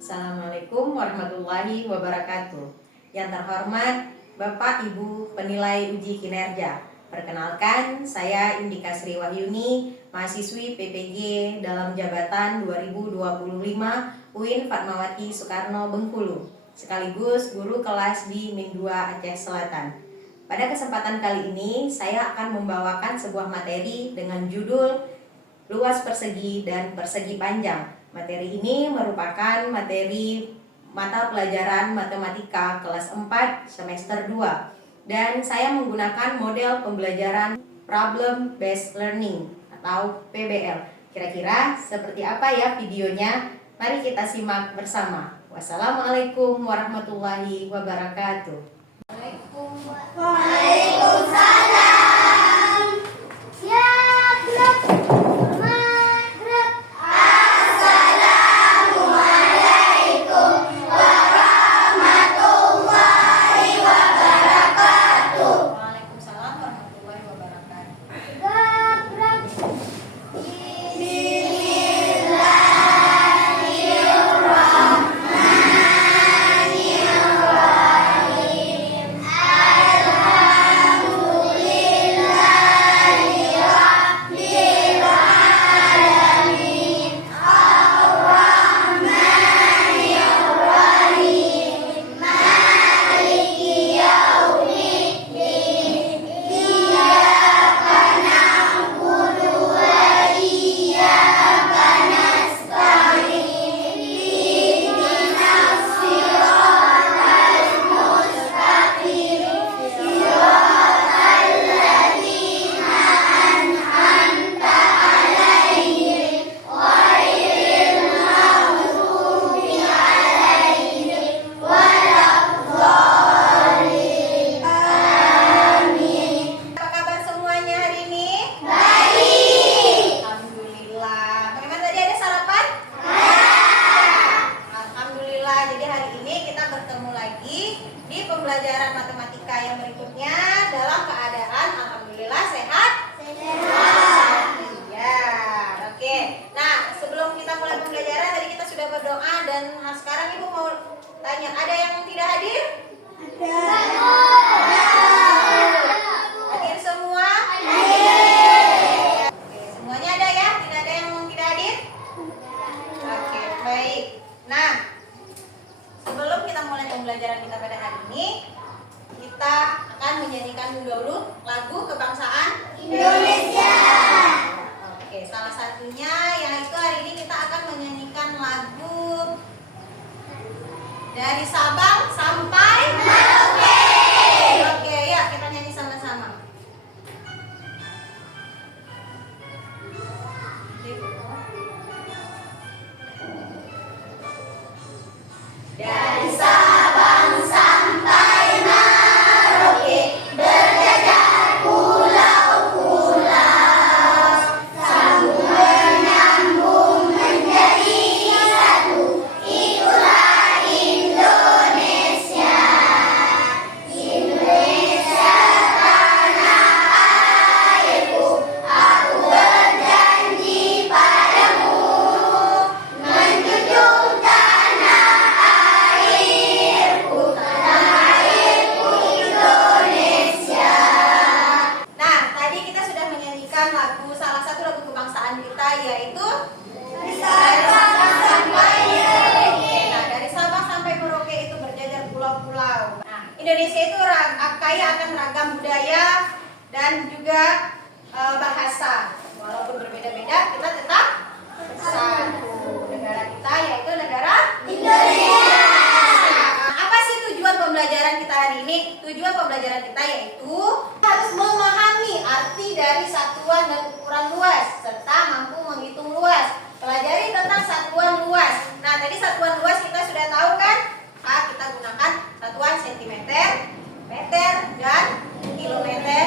Assalamualaikum warahmatullahi wabarakatuh. Yang terhormat Bapak Ibu penilai uji kinerja. Perkenalkan, saya Indika Sri Wahyuni, mahasiswi PPG dalam jabatan 2025 UIN Fatmawati Soekarno Bengkulu, sekaligus guru kelas di Min 2 Aceh Selatan. Pada kesempatan kali ini, saya akan membawakan sebuah materi dengan judul luas persegi dan persegi panjang. Materi ini merupakan materi mata pelajaran matematika kelas 4 semester 2 dan saya menggunakan model pembelajaran problem based learning atau PBL. Kira-kira seperti apa ya videonya? Mari kita simak bersama. Wassalamualaikum warahmatullahi wabarakatuh. Waalaikumsalam. Ya, gerak. Assalamualaikum warahmatullahi wabarakatuh. Waalaikumsalam warahmatullahi wabarakatuh. Gerak. Pembelajaran matematika yang berikutnya dalam keadaan alhamdulillah sehat. Ya, oke. Nah, sebelum kita mulai pembelajaran tadi kita sudah berdoa dan sekarang Ibu mau tanya, ada yang tidak hadir? Ada. Hadir semua? Oke, semuanya ada ya? Tidak ada yang tidak hadir? Oke, baik. Nah, sebelum kita mulai pembelajaran kita pada hari ini, kita akan menyanyikan dulu lagu kebangsaan Indonesia. Oke, salah satunya yaitu hari ini kita akan menyanyikan lagu dari Sabang sampai Merauke. Oke, ya kita nyanyi sama-sama. Dari Sabang sampai Merauke berjajar pulau-pulau, sambung menyambung menjadi satu. Itulah Indonesia. Indonesia tanah airku, aku berjanji padamu menjunjung tanah airku, Indonesia. Nah, tadi kita sudah menyanyikan salah satu lagu kebangsaan kita yaitu Dari Sabang sampai Merauke. Nah, dari Sabang sampai Merauke itu berjajar pulau-pulau. Nah, Indonesia itu kaya akan ragam budaya dan juga bahasa. Walaupun berbeda-beda, kita tetap satu. Negara kita yaitu negara Indonesia. Nah, apa sih tujuan pembelajaran kita hari ini? Tujuan pembelajaran kita yaitu harus memahami arti dari satuan dan ukuran luas serta mampu menghitung luas. Pelajari tentang satuan luas. Nah, tadi satuan luas kita sudah tahu kan? Kita gunakan satuan sentimeter, meter, dan kilometer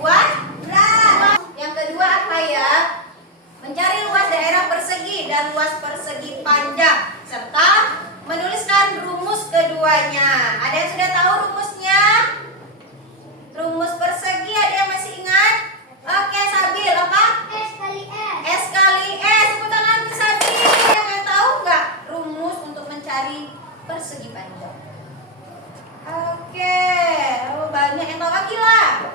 kuadrat. Yang kedua apa ya? Mencari luas daerah persegi dan luas persegi panjang serta menuliskan rumus keduanya. Ada yang sudah tahu rumusnya? Rumus persegi ada yang masih ingat? Oke, Sabil apa? S kali S. S kali S. Tepuk tangan untuk Sabil. Yang tahu nggak mencari persegi panjang. Oke, banyak yang tahu Akila.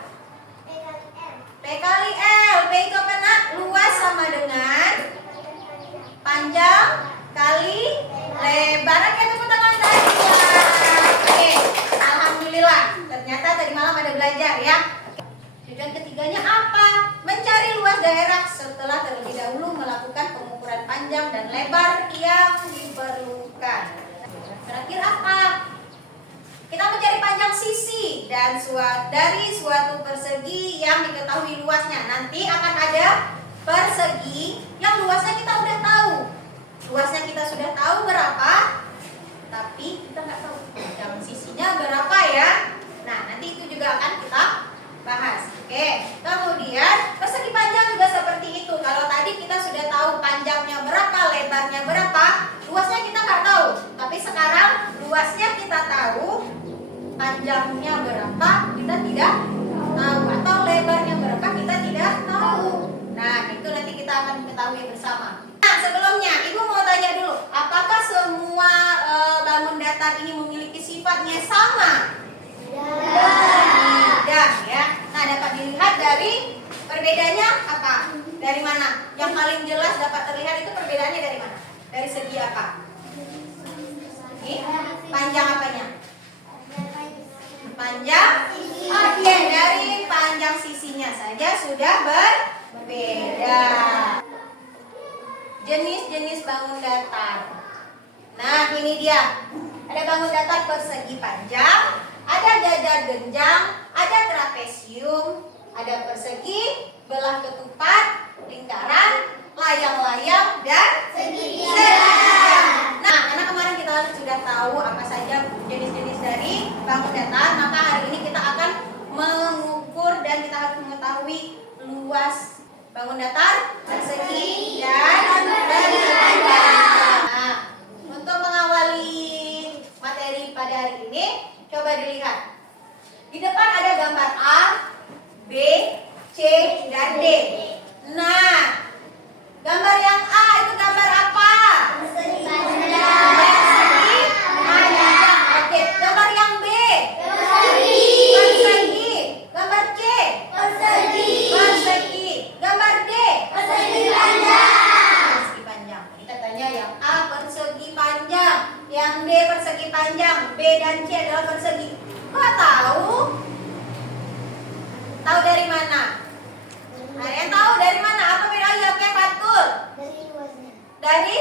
P kali L. P itu apa nak? Luas sama dengan panjang kali lebar. Oke, tepuk tangan tadi. Oke, alhamdulillah. Ternyata tadi malam ada belajar ya. Dan ketiganya apa? Mencari luas daerah setelah terlebih dahulu melakukan pengukuran panjang dan lebar yang diperlukan. Terakhir apa? Kita mencari panjang sisi dan dari suatu persegi yang diketahui luasnya. Nanti akan ada persegi yang luasnya kita udah tahu. Luasnya kita sudah tahu berapa, tapi kita nggak tahu panjang sisinya berapa ya. Nah, nanti itu juga akan kita bahas. Oke, kemudian persegi panjang juga seperti itu. Kalau tadi kita sudah tahu panjangnya berapa, lebarnya berapa, luasnya kita nggak tahu. Tapi sekarang luasnya kita tahu, panjangnya berapa kita tidak tahu, atau lebarnya berapa kita tidak tahu. Nah, itu nanti kita akan mengetahui bersama. Nah, sebelumnya Ibu mau tanya dulu, apakah semua bangun datar ini memiliki sifatnya sama? Tidak ya. Nah, dapat dilihat dari perbedaannya apa? Dari mana? Yang paling jelas dapat terlihat itu perbedaannya dari mana? Dari segi apa? Ini panjang apanya? Panjang? Oke, dari panjang sisinya saja sudah berbeda. Jenis-jenis bangun datar. Nah, ini dia. Ada bangun datar persegi panjang, ada jajar genjang, ada trapesium, ada persegi, belah ketupat, lingkaran, layang-layang, dan segitiga. Nah, karena kemarin kita sudah tahu apa saja jenis-jenis dari bangun datar, maka hari ini kita akan mengukur dan kita harus mengetahui luas bangun datar, persegi, dan panjang. Nah, untuk mengawali materi pada hari ini, coba dilihat. Di depan ada gambar A, B, C, dan D. Nah, gambar yang A itu gambar apa? Persegi panjang. Oke, gambar yang B? Persegi. Gambar C? Persegi. Gambar D? Persegi panjang. Ini katanya yang A persegi panjang, yang D persegi panjang, B dan C adalah persegi. Kok tahu? Tahu dari mana? Nah, yang tahu dari mana? Apa bedanya? Oke, Fatul. Dari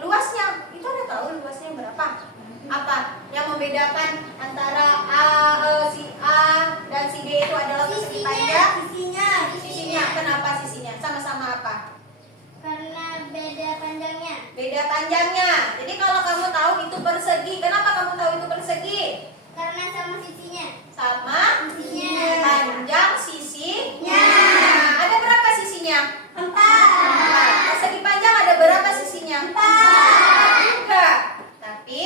luasnya. Itu udah tahu luasnya berapa? Apa yang membedakan antara si A dan si D itu adalah persegi panjang? Sisinya. Kenapa sisinya? Sama-sama apa? Karena beda panjangnya. Beda panjangnya. Jadi kalau kamu tahu itu persegi, kenapa kamu tahu itu persegi? Karena sama sisinya. Sama Sisinya. panjang sisinya. Ada berapa sisinya? 4. Persegi panjang ada berapa sisinya? 4 juga. Tapi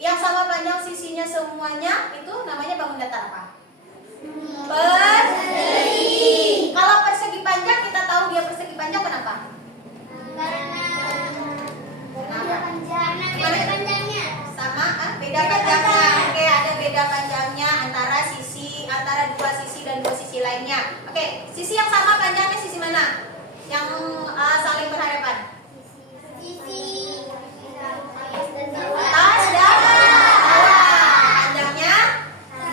yang sama panjang sisinya semuanya itu namanya bangun datar apa? Persegi. Kalau persegi panjang kita tahu dia persegi panjang kenapa? Karena beda panjangnya. Sama beda panjangnya. Oke, ada beda panjangnya antara dua sisi dan dua sisi lainnya. Oke, sisi yang sama panjangnya sisi mana? Yang saling berhadapan? Sisi Atas dan bawah. Panjangnya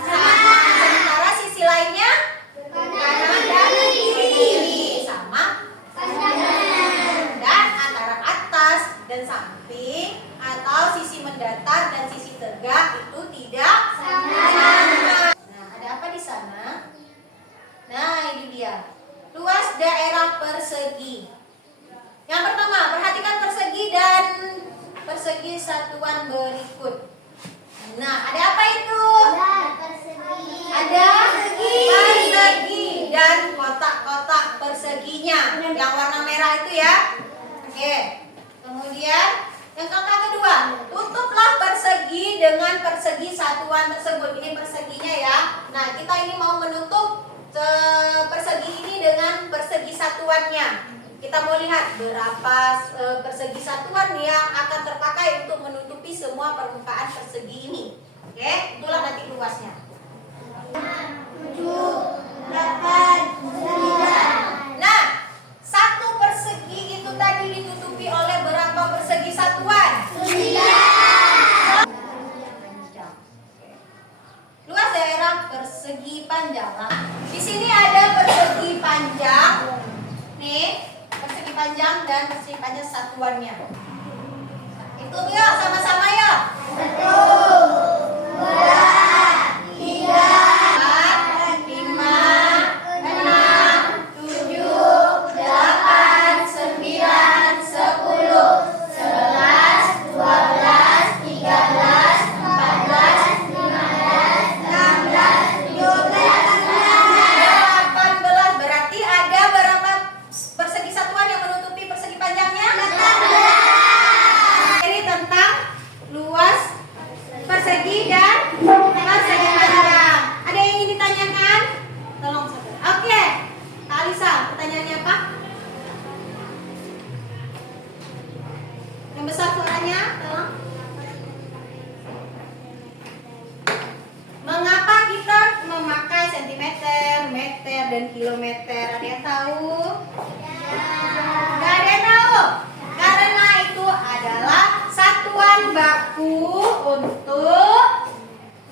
sama. Sementara sisi lainnya kanan dan kiri sama. Dan antara atas dan samping atau sisi mendatar dan sisi tegak itu tidak sama. Nah, ada apa di sana? Nah, ini dia. Luas daerah persegi. Yang pertama, perhatikan persegi dan persegi satuan berikut. Nah, ada apa itu? Ada persegi dan kotak-kotak perseginya. Yang warna merah itu ya. Oke. Kemudian yang kakak kedua, tutuplah persegi dengan persegi satuan tersebut. Ini perseginya ya. Nah, kita ini mau menutup persegi ini dengan persegi satuannya. Kita mau lihat berapa persegi satuan yang akan terpakai untuk menutupi semua permukaan persegi ini. Oke, itulah nanti luasnya. 7, 8, 9. Nah, satu persegi itu tadi ditutupi oleh berapa persegi satuan? 9. Luas daerah persegi panjang. Nah, di sini ada persegi panjang. Nih, persegi panjang dan persegi panjang satuannya. Hitung yuk sama-sama yuk. 18. Berarti ada berapa persegi satuan yang menutupi persegi panjangnya? 18. Ini tentang luas persegi dan persegi panjang. Ada yang ingin ditanyakan? Tolong saja. Oke, Kak Alisa, pertanyaannya apa? Yang besar suaranya, tolong. Mengapa kita memakai sentimeter, meter, dan kilometer? Ada yang tahu? Nggak ada yang tahu? Karena itu adalah satuan baku untuk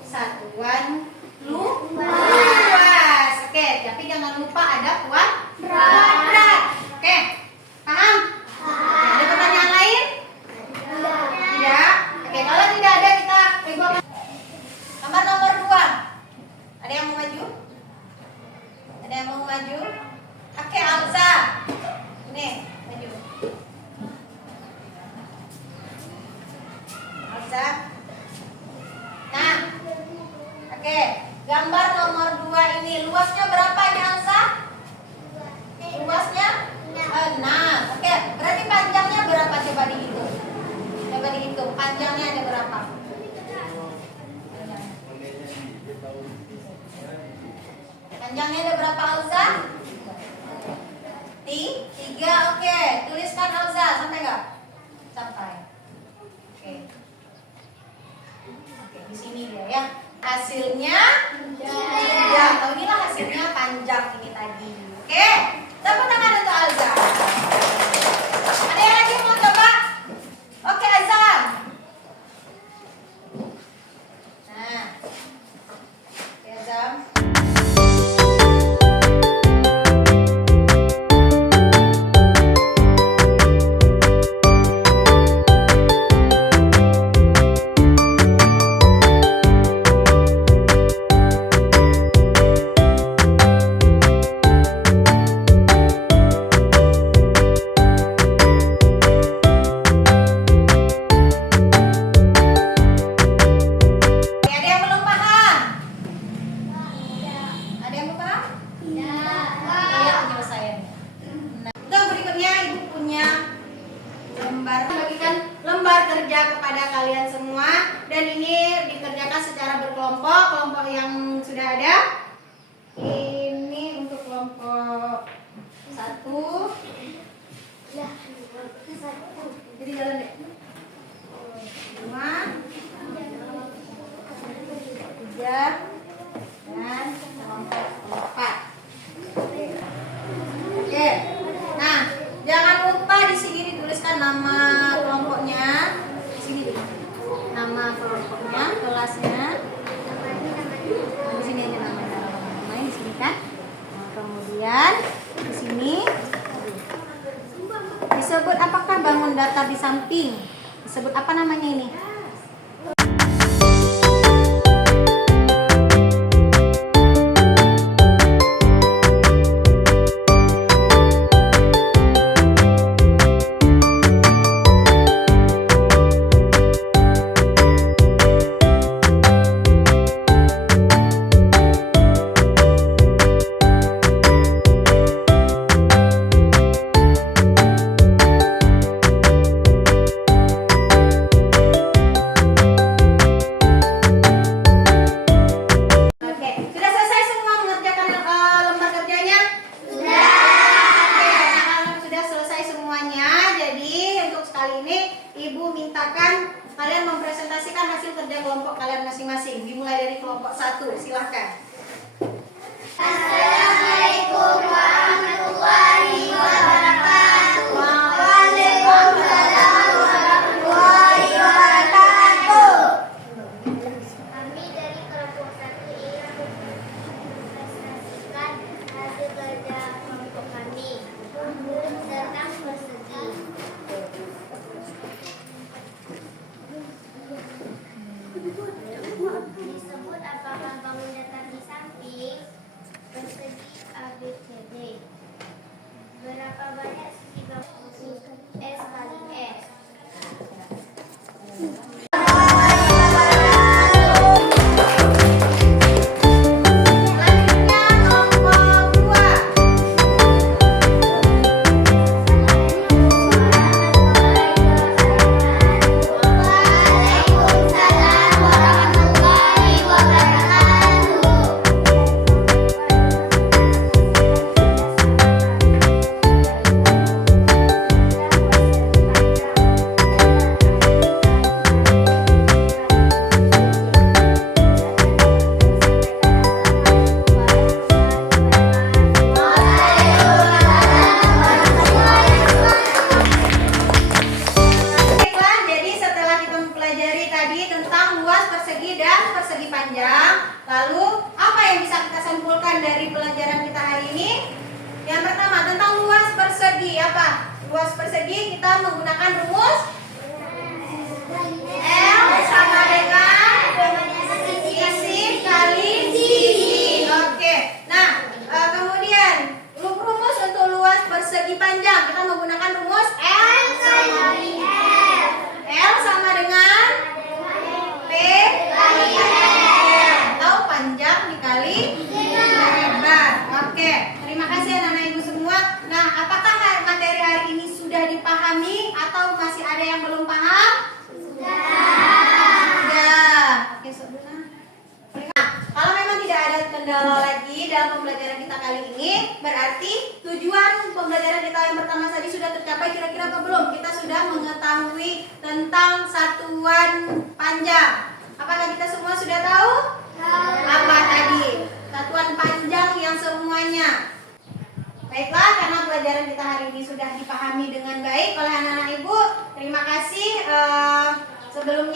satuan luas. Oke, tapi jangan lupa ada kuadrat. Oke, paham? Ada pertanyaan lain? Tidak? Oke, kalau tidak ada kita ibu. Gambar nomor 2. Ada yang mau maju? Ada yang mau maju? Oke, Alza. Ini, maju. Alza. Nah. Oke, gambar nomor 2 ini luasnya berapa ini, Alza? Luasnya 6. Oke, berarti panjangnya berapa, coba dihitung. Coba dihitung, panjangnya ada berapa? Panjangnya ada berapa, Alza? 3. Oke, tuliskan Alza, sampai nggak? Sampai. Oke. Oke, di sini dia ya. Hasilnya 3. Tahu inilah hasilnya panjang ini tadi. Oke, tepuk tangan untuk Alza. Ada yang lagi mau coba? Oke, Alza. Nah, oke, Alza. Ada yang belum paham? Ada yang belum paham? Lihat penyelesaian. Nah, untuk berikutnya ibu punya lembar, bagikan lembar kerja kepada kalian semua, dan ini dikerjakan secara berkelompok. Kelompok yang sudah ada ini untuk kelompok 1. Jadi jalan deh. 2, 3, dan kelompok 4. Oke. Nah, jangan lupa di sini dituliskan nama kelompoknya. Di sini nama kelompoknya, kelasnya. Nah, di sini aja namanya. Namanya di sini kan. Nah, kemudian di sini disebut apakah bangun datar di samping? Disebut apa namanya ini? masing-masing. Dimulai dari kelompok 1, silahkan. Assalamualaikum warahmatullahi wabarakatuh. Waalaikumsalam warahmatullahi wabarakatuh. Kami dari kelompok 1 ingin mempresentasikan hasil belajar kelompok kami tentang persegi. Disebut apakah bangun datar di samping persegi ABCD. Berapa banyak sisi bangun S kali S? Selanjutnya kelompok 2. Waalaikumsalam warahmatullahi wabarakatuh. Baiklah, jadi setelah kita mempelajari tadi tentang luas, persegi, dan persegi panjang, lalu apa yang bisa kita simpulkan dari pelajaran kita hari ini? Yang pertama, tentang luas persegi. Apa? Luas persegi kita menggunakan rumus L sama dengan sisi kali sisi. Oke. Nah, kemudian rumus untuk luas persegi panjang kita menggunakan rumus L sama dengan P kali R atau panjang dikali lebar. Oke, terima kasih anak-anak ibu semua. Nah, apakah materi hari ini sudah dipahami atau masih ada yang belum paham? Sudah. Oke, sebentar. Nah, kalau memang tidak ada kendala lagi dalam pembelajaran kita kali ini, berarti tujuan pembelajaran kita yang pertama tadi sudah tercapai kira-kira apa belum? Kita sudah mengetahui tentang satuan panjang. Apakah kita semua sudah tahu? Apa tadi? Satuan panjang yang semuanya. Baiklah, karena pelajaran kita hari ini sudah dipahami dengan baik oleh anak-anak ibu. Terima kasih. Sebelum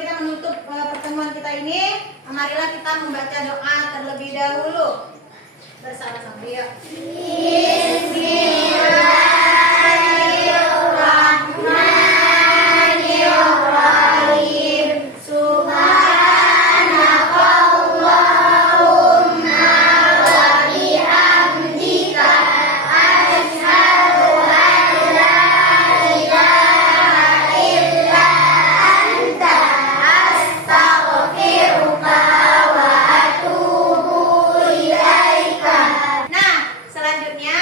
kita menutup pertemuan kita ini, marilah kita membaca doa terlebih dahulu bersama-sama. Yuk. Bismillahirrahmanirrahim. Subhanakallahumma wa bihamdika asyhadu an la ilaha illa anta astaghfiruka wa atubu ilaika. Nah, selanjutnya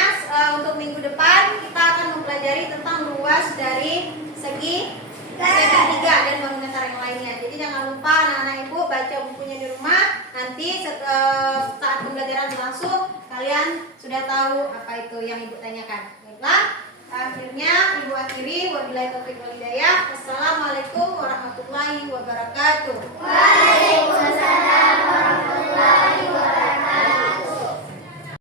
untuk minggu depan kita akan mempelajari tentang luas dari segi segitiga dan bangun datar yang lainnya. Jadi jangan lupa anak-anak ibu baca bukunya di rumah. Nanti saat pembelajaran berlangsung kalian sudah tahu apa itu yang ibu tanyakan. Baiklah, akhirnya ibu akhiri. Wabillahi taufiq wal hidayah. Wassalamualaikum warahmatullahi wabarakatuh. Waalaikumsalam warahmatullahi